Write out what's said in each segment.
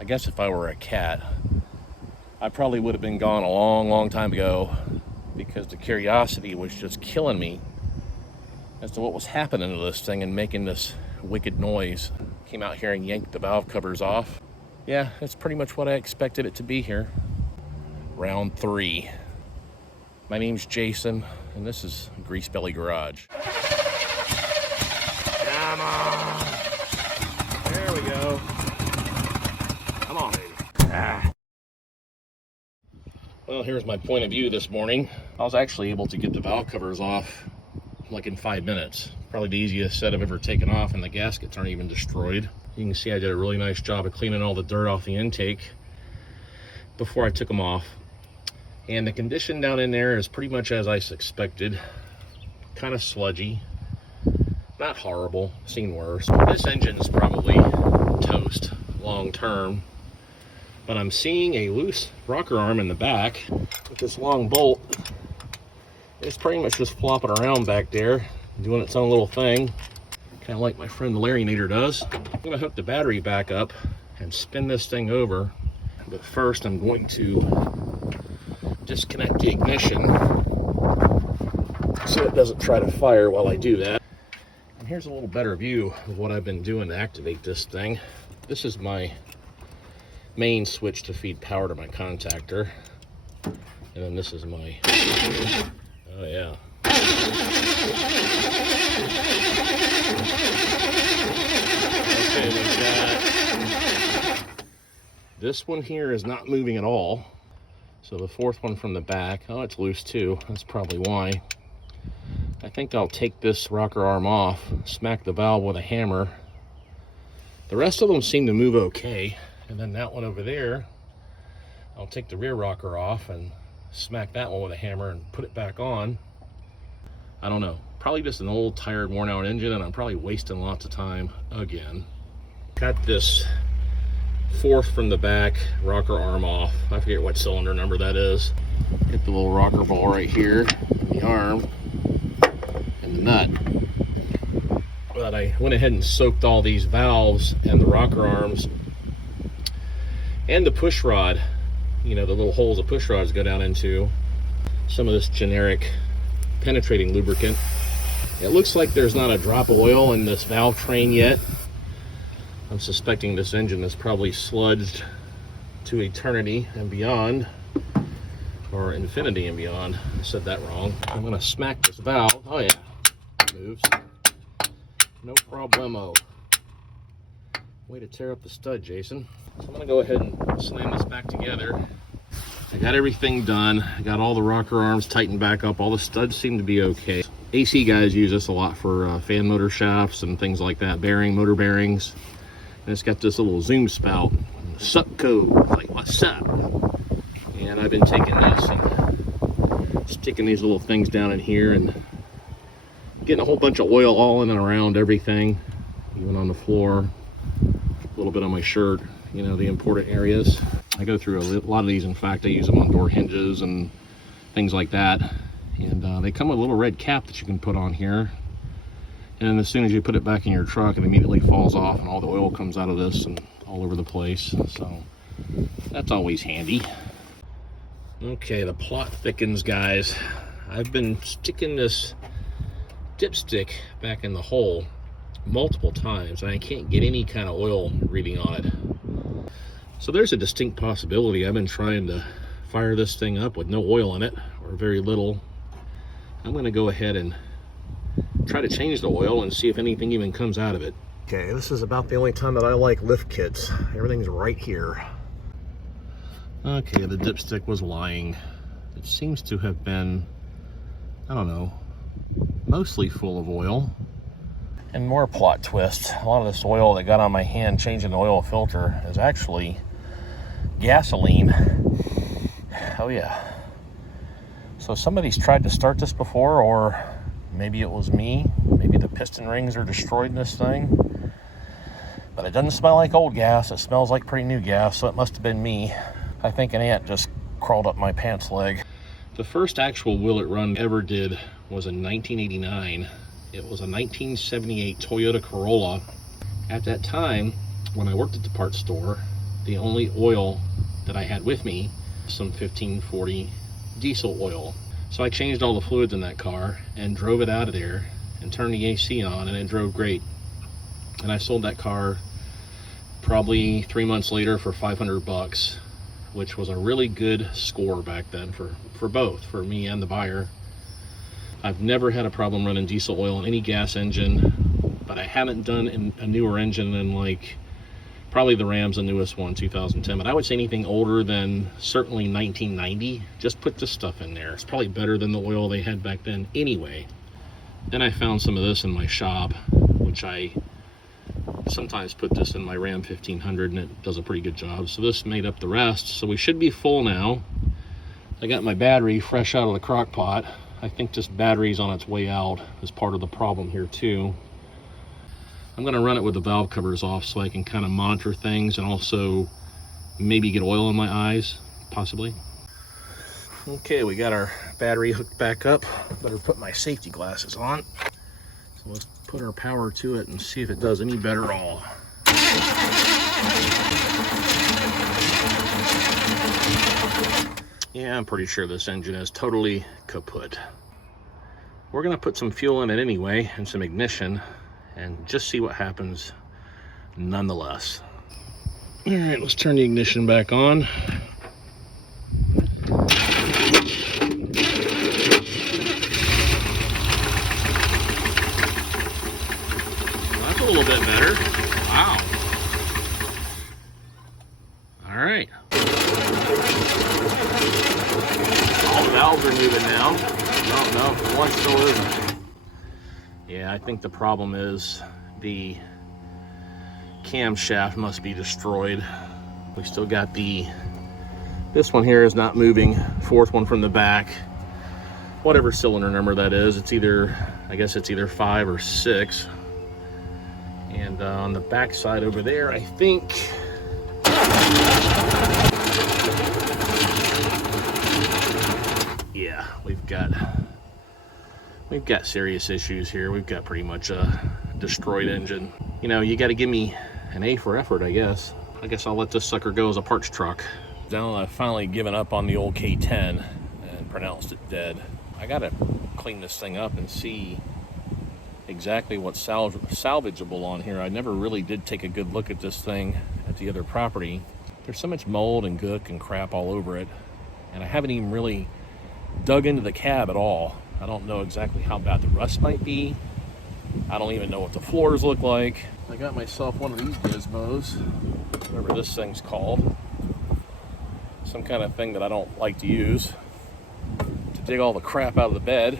I guess if I were a cat, I probably would have been gone a long time ago, because the curiosity was just killing me as to what was happening to this thing and making this wicked noise. Came out here and yanked the valve covers off. Yeah, that's pretty much what I expected it to be here. Round 3. My name's Jason, and this is Grease Belly Garage. Come on. There we go. Come on, baby. Ah. Well, here's my point of view this morning. I was actually able to get the valve covers off like in 5 minutes. Probably the easiest set I've ever taken off, and the gaskets aren't even destroyed. You can see I did a really nice job of cleaning all the dirt off the intake before I took them off. And the condition down in there is pretty much as I expected. Kind of sludgy. Not horrible, seen worse. This engine's probably toast long term. But I'm seeing a loose rocker arm in the back with this long bolt. It's pretty much just flopping around back there, doing its own little thing, kind of like my friend the Larrynator does. I'm going to hook the battery back up and spin this thing over, but first I'm going to disconnect the ignition so it doesn't try to fire while I do that. And here's a little better view of what I've been doing to activate this thing. This is my main switch to feed power to my contactor, and then this is my, oh yeah, okay, we got this one here is not moving at all. So the fourth one from the back, oh, it's loose too. That's probably why. I think I'll take this rocker arm off, smack the valve with a hammer. The rest of them seem to move okay. And then that one over there, I'll take the rear rocker off and smack that one with a hammer and put it back on. I don't know, probably just an old, tired, worn out engine, and I'm probably wasting lots of time again. Got this fourth from the back rocker arm off. I forget what cylinder number that is. Hit the little rocker ball right here in the arm and the nut. But I went ahead and soaked all these valves and the rocker arms and the push rod, you know, the little holes the push rods go down into, some of this generic penetrating lubricant. It looks like there's not a drop of oil in this valve train yet. I'm suspecting this engine is probably sludged to eternity and beyond, or infinity and beyond. I said that wrong. I'm gonna smack this valve. Oh yeah, it moves. No problemo. Way to tear up the stud, Jason. So I'm gonna go ahead and slam this back together. I got everything done. I got all the rocker arms tightened back up. All the studs seem to be okay. AC guys use this a lot for fan motor shafts and things like that, motor bearings. And it's got this little zoom spout, Supco, like what's up? And I've been taking this and sticking these little things down in here and getting a whole bunch of oil all in and around everything, even on the floor, a little bit on my shirt, you know, the important areas. I go through a lot of these. In fact, I use them on door hinges and things like that. And they come with a little red cap that you can put on here. And then as soon as you put it back in your truck, it immediately falls off and all the oil comes out of this and all over the place. So that's always handy. Okay, the plot thickens, guys. I've been sticking this dipstick back in the hole multiple times and I can't get any kind of oil reading on it. So there's a distinct possibility I've been trying to fire this thing up with no oil in it, or very little. I'm going to go ahead and try to change the oil and see if anything even comes out of it. Okay, this is about the only time that I like lift kits. Everything's right here. Okay, the dipstick was lying. It seems to have been, I don't know, mostly full of oil. And more plot twist. A lot of this oil that got on my hand changing the oil filter is actually gasoline. Oh yeah. So somebody's tried to start this before, or maybe it was me. Maybe the piston rings are destroyed in this thing. But it doesn't smell like old gas. It smells like pretty new gas, so it must have been me. I think an ant just crawled up my pants leg. The first actual will it run ever did was in 1989. It was a 1978 Toyota Corolla. At that time, when I worked at the parts store, the only oil that I had with me, some 1540 diesel oil. So I changed all the fluids in that car and drove it out of there and turned the AC on, and it drove great. And I sold that car probably 3 months later for 500 bucks, which was a really good score back then for both, for me and the buyer. I've never had a problem running diesel oil in any gas engine, but I haven't done a newer engine in like, probably the Ram's the newest one, 2010, but I would say anything older than certainly 1990, just put this stuff in there. It's probably better than the oil they had back then anyway. Then I found some of this in my shop, which I sometimes put this in my Ram 1500, and it does a pretty good job. So this made up the rest. So we should be full now. I got my battery fresh out of the crock pot. I think this battery's on its way out as part of the problem here too. I'm gonna run it with the valve covers off so I can kind of monitor things and also maybe get oil in my eyes, possibly. Okay, we got our battery hooked back up. Better put my safety glasses on. So let's put our power to it and see if it does any better at all. Yeah, I'm pretty sure this engine is totally kaput. We're gonna put some fuel in it anyway and some ignition and just see what happens nonetheless. All right, let's turn the ignition back on. That's a little bit better. Wow. All right. All the valves are moving now. No, one still isn't. Yeah, I think the problem is the camshaft must be destroyed. We still got this one here is not moving. Fourth one from the back, whatever cylinder number that is, it's either, I guess it's either 5 or 6. And on the back side over there, I think, yeah, we've got serious issues here. We've got pretty much a destroyed engine. You know, you got to give me an A for effort, I guess. I guess I'll let this sucker go as a parts truck. Now I've finally given up on the old K10 and pronounced it dead. I got to clean this thing up and see exactly what's salvageable on here. I never really did take a good look at this thing at the other property. There's so much mold and gook and crap all over it, and I haven't even really dug into the cab at all. I don't know exactly how bad the rust might be. I don't even know what the floors look like. I got myself one of these gizmos, whatever this thing's called. Some kind of thing that I don't like to use to dig all the crap out of the bed.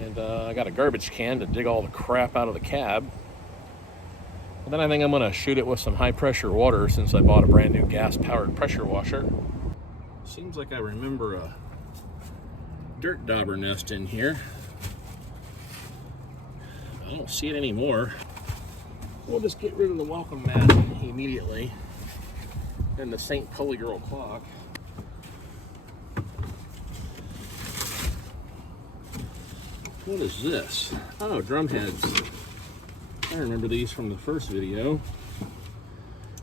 And I got a garbage can to dig all the crap out of the cab. And then I think I'm gonna shoot it with some high pressure water since I bought a brand new gas powered pressure washer. Seems like I remember a dirt dauber nest in here. I don't see it anymore. We'll just get rid of the welcome mat immediately. And the St. Polly Girl clock. What is this? Oh, drum heads. I remember these from the first video.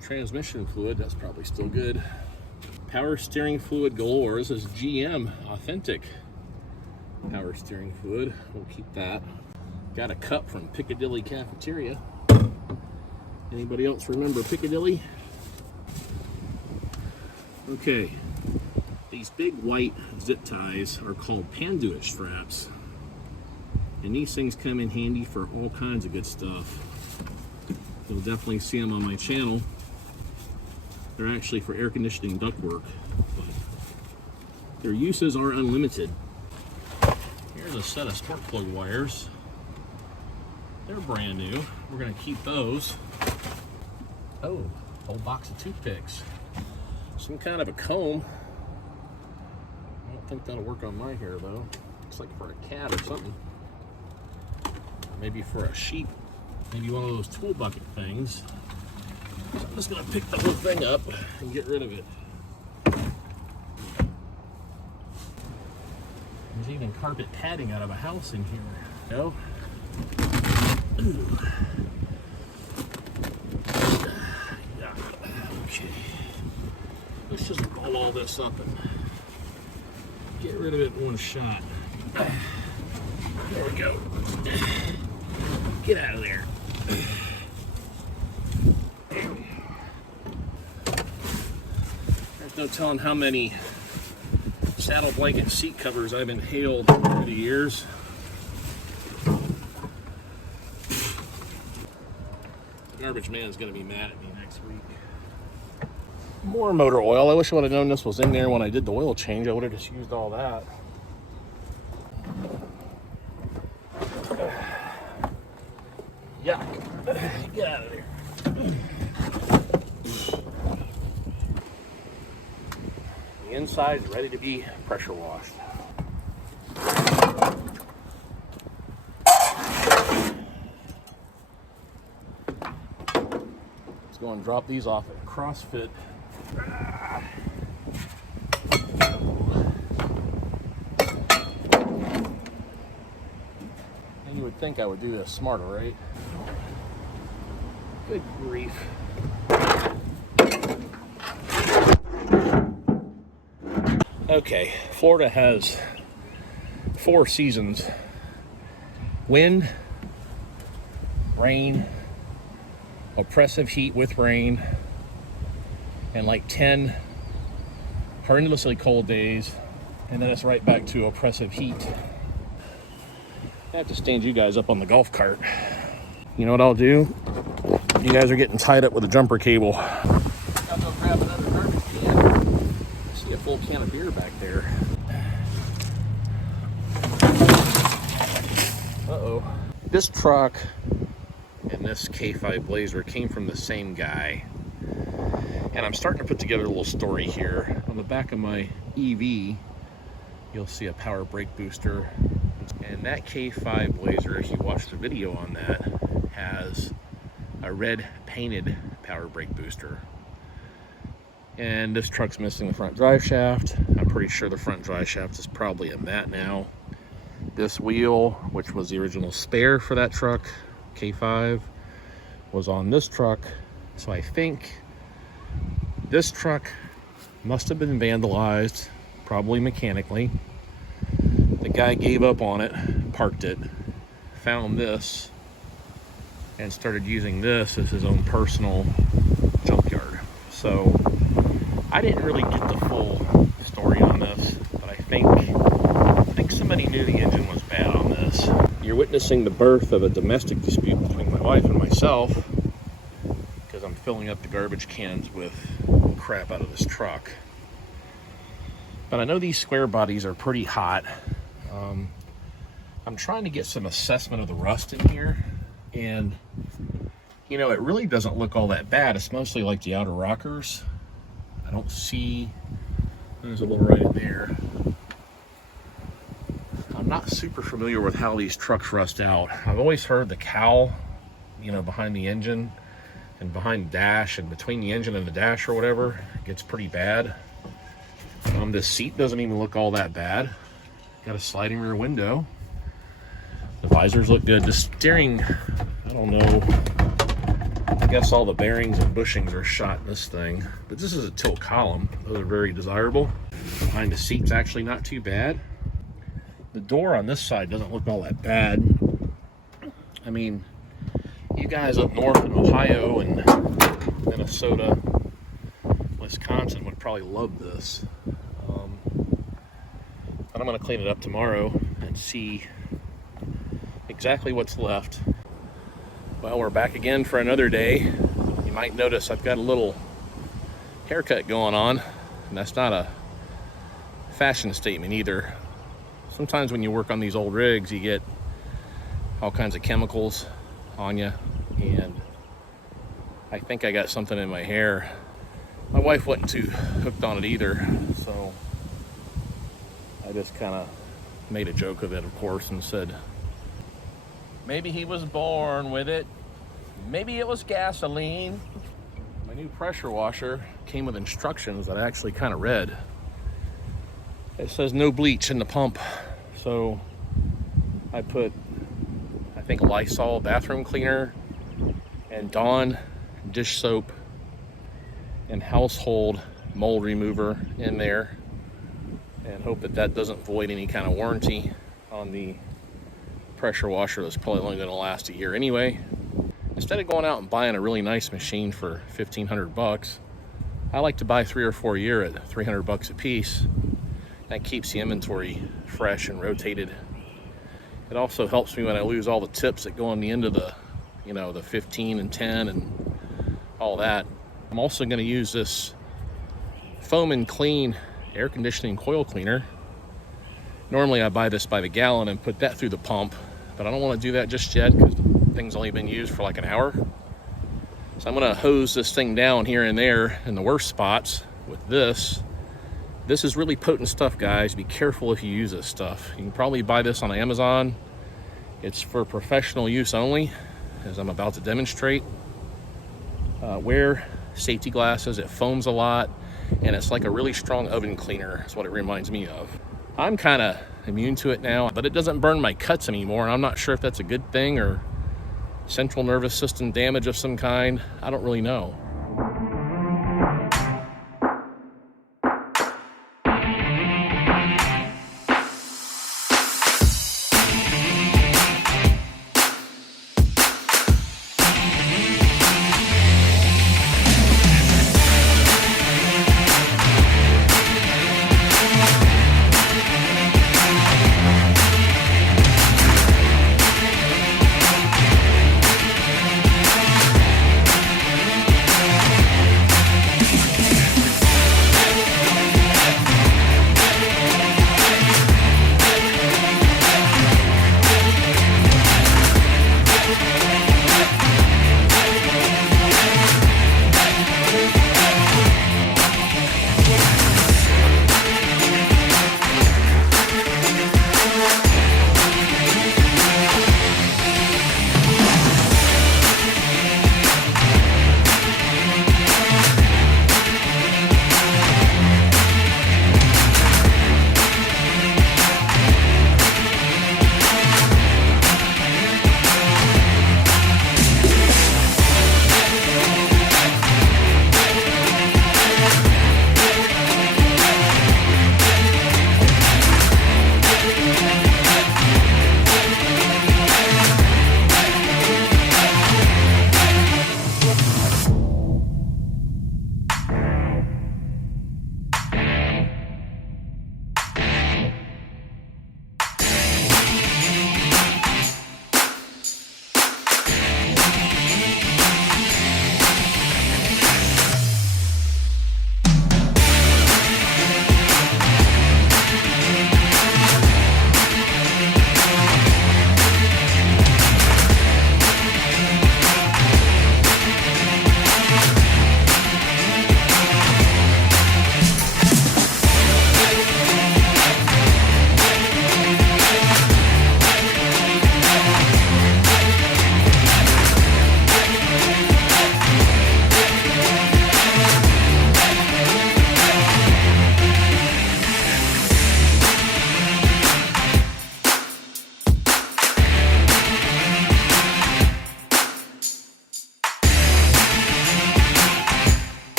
Transmission fluid, that's probably still good. Power steering fluid galore. This is GM authentic power steering fluid. We'll keep that. Got a cup from Piccadilly Cafeteria. Anybody else remember Piccadilly? Okay, these big white zip ties are called panduit straps, and these things come in handy for all kinds of good stuff. You'll definitely see them on my channel. They're actually for air conditioning ductwork, but their uses are unlimited. Here's a set of spark plug wires. They're brand new. We're gonna keep those. Oh, whole box of toothpicks. Some kind of a comb. I don't think that'll work on my hair though. Looks like for a cat or something. Maybe for a sheep. Maybe one of those tool bucket things. So I'm just gonna pick the whole thing up and get rid of it. There's even carpet padding out of a house in here. No? Ooh. Yeah. Okay. Let's just roll all this up and get rid of it in one shot. There we go. Get out of there. There's no telling how many saddle blanket seat covers I've inhaled over the years. The garbage man's gonna be mad at me next week. More motor oil. I wish I would have known this was in there when I did the oil change. I would have just used all that. Yuck. Get out of there. The inside is ready to be pressure washed. Let's go and drop these off at CrossFit. And you would think I would do this smarter, right? Good grief. Okay, Florida has 4 seasons: wind, rain, oppressive heat with rain, and like 10 horrendously cold days, and then it's right back to oppressive heat. I have to stand you guys up on the golf cart. You know what I'll do? You guys are getting tied up with a jumper cable. I'll go grab another garbage can. I see a full can of beer back there. Uh-oh. This truck and this K5 Blazer came from the same guy. And I'm starting to put together a little story here. On the back of my EV, you'll see a power brake booster. And that K5 Blazer, if you watch the video on that, has a red painted power brake booster. And this truck's missing the front drive shaft. I'm pretty sure the front drive shaft is probably a mat now. This wheel, which was the original spare for that truck, K5, was on this truck. So I think this truck must have been vandalized, probably mechanically. The guy gave up on it, parked it, found this, and started using this as his own personal junkyard. So I didn't really get the full story on this, but I think somebody knew the engine was bad on this. You're witnessing the birth of a domestic dispute between my wife and myself, because I'm filling up the garbage cans with crap out of this truck. But I know these square bodies are pretty hot. I'm trying to get some assessment of the rust in here, and you know, it really doesn't look all that bad. It's mostly like the outer rockers. I don't see, there's a little right in there. I'm not super familiar with how these trucks rust out. I've always heard the cowl, you know, behind the engine and behind the dash and between the engine and the dash or whatever, gets pretty bad. This seat doesn't even look all that bad. Got a sliding rear window. The visors look good. The steering, I don't know. I guess all the bearings and bushings are shot in this thing. But this is a tilt column. Those are very desirable. Behind the seat's actually not too bad. The door on this side doesn't look all that bad. I mean, you guys up north in Ohio and Minnesota, Wisconsin would probably love this. But I'm going to clean it up tomorrow and see exactly what's left. Well, we're back again for another day. You might notice I've got a little haircut going on, and that's not a fashion statement either. Sometimes when you work on these old rigs, you get all kinds of chemicals on you, and I think I got something in my hair. My wife wasn't too hooked on it either, so I just kind of made a joke of it, of course, and said, maybe he was born with it. Maybe it was gasoline. My new pressure washer came with instructions that I actually kind of read. It says no bleach in the pump. So I put, I think, Lysol bathroom cleaner and Dawn dish soap and household mold remover in there and hope that that doesn't void any kind of warranty on the pressure washer that's probably only going to last a year anyway. Instead of going out and buying a really nice machine for 1,500 bucks, I like to buy 3 or 4 a year at 300 bucks a piece. That keeps the inventory fresh and rotated. It also helps me when I lose all the tips that go on the end of the, you know, the 15 and 10 and all that. I'm also going to use this Foam and Clean air conditioning coil cleaner. Normally I buy this by the gallon and put that through the pump, but I don't want to do that just yet because the thing's only been used for like an hour. So I'm going to hose this thing down here and there in the worst spots with this. This is really potent stuff, guys. Be careful if you use this stuff. You can probably buy this on Amazon. It's for professional use only, as I'm about to demonstrate. Wear safety glasses. It foams a lot, and it's like a really strong oven cleaner. That's what it reminds me of. I'm kind of immune to it now, but it doesn't burn my cuts anymore, and I'm not sure if that's a good thing or central nervous system damage of some kind. I don't really know.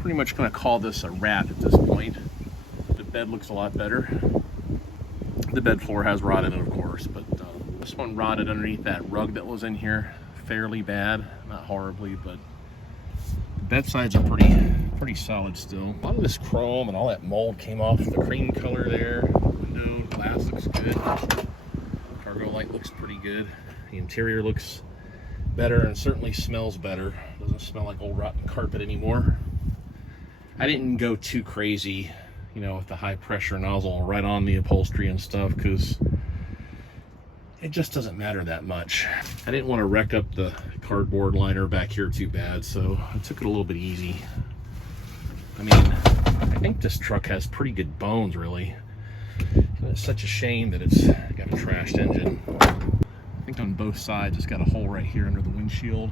Pretty much going to call this a wrap at this point. The bed looks a lot better. The bed floor has rotted in, of course, but this one rotted underneath that rug that was in here fairly bad. Not horribly, but the bed sides are pretty solid still. A lot of this chrome and all that mold came off the cream color there. Window glass looks good. Cargo light looks pretty good. The interior looks better and certainly smells better. Doesn't smell like old rotten carpet anymore. I didn't go too crazy, you know, with the high pressure nozzle right on the upholstery and stuff, because it just doesn't matter that much. I didn't want to wreck up the cardboard liner back here too bad, so I took it a little bit easy. I mean, I think this truck has pretty good bones, really. And it's such a shame that it's got a trashed engine. I think on both sides it's got a hole right here under the windshield.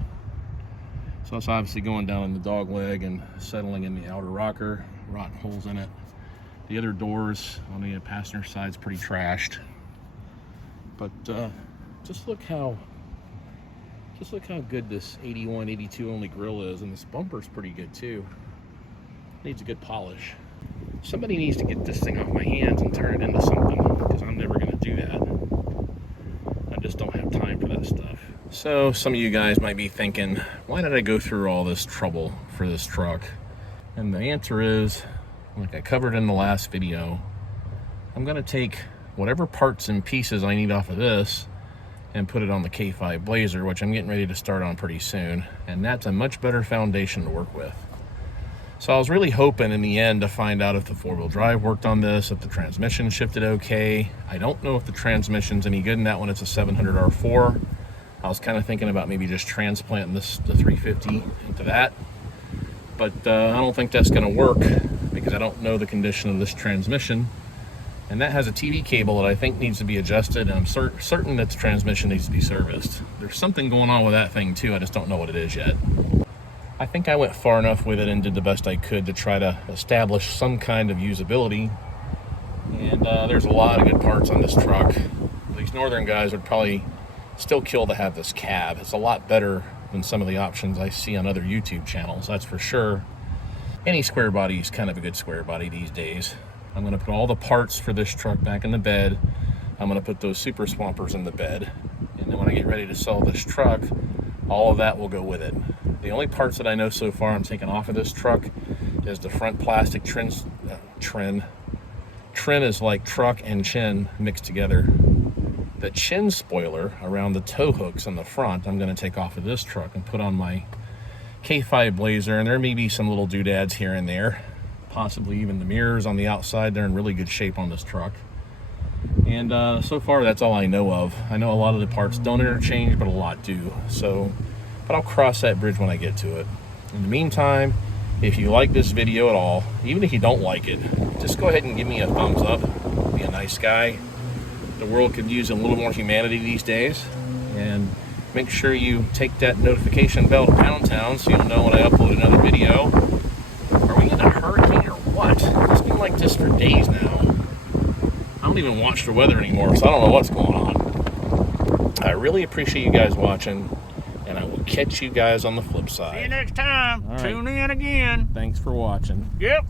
So that's obviously going down in the dog leg and settling in the outer rocker, rotten holes in it. The other doors on the passenger side is pretty trashed. but just look how good this 81, 82 only grill is, and this bumper's pretty good too. Needs a good polish. Somebody needs to get this thing off my hands and turn it into something, because I'm never going to do that. I just don't have time for that stuff. So some of you guys might be thinking, why did I go through all this trouble for this truck? And the answer is, like I covered in the last video, I'm going to take whatever parts and pieces I need off of this and put it on the K5 Blazer, which I'm getting ready to start on pretty soon. And that's a much better foundation to work with. So I was really hoping in the end to find out if the four-wheel drive worked on this, if the transmission shifted okay. I don't know if the transmission's any good in that one. It's a 700 R4. I was kind of thinking about maybe just transplanting the 350 into that. But I don't think that's going to work because I don't know the condition of this transmission. And that has a TV cable that I think needs to be adjusted, and I'm certain that the transmission needs to be serviced. There's something going on with that thing too, I just don't know what it is yet. I think I went far enough with it and did the best I could to try to establish some kind of usability. And there's a lot of good parts on this truck. These northern guys would probably still kill to have this cab. It's a lot better than some of the options I see on other YouTube channels, that's for sure. Any square body is kind of a good square body these days. I'm going to put all the parts for this truck back in the bed. I'm going to put those super swampers in the bed. And then when I get ready to sell this truck, all of that will go with it. The only parts that I know so far I'm taking off of this truck is the front plastic trim. Trim is like truck and chin mixed together. The chin spoiler around the tow hooks on the front, I'm going to take off of this truck and put on my K5 Blazer. And there may be some little doodads here and there. Possibly even the mirrors on the outside. They're in really good shape on this truck. And so far that's all I know of. I know a lot of the parts don't interchange, but a lot do. But I'll cross that bridge when I get to it. In the meantime, if you like this video at all, even if you don't like it, just go ahead and give me a thumbs up. Be a nice guy. The world could use a little more humanity these days. And make sure you take that notification bell to Pound Town so you'll know when I upload another video. Are we in a hurricane or what? It's been like this for days now. I don't even watch the weather anymore, so I don't know what's going on. I really appreciate you guys watching, and I will catch you guys on the flip side. See you next time. All right. Tune in again. Thanks for watching. Yep.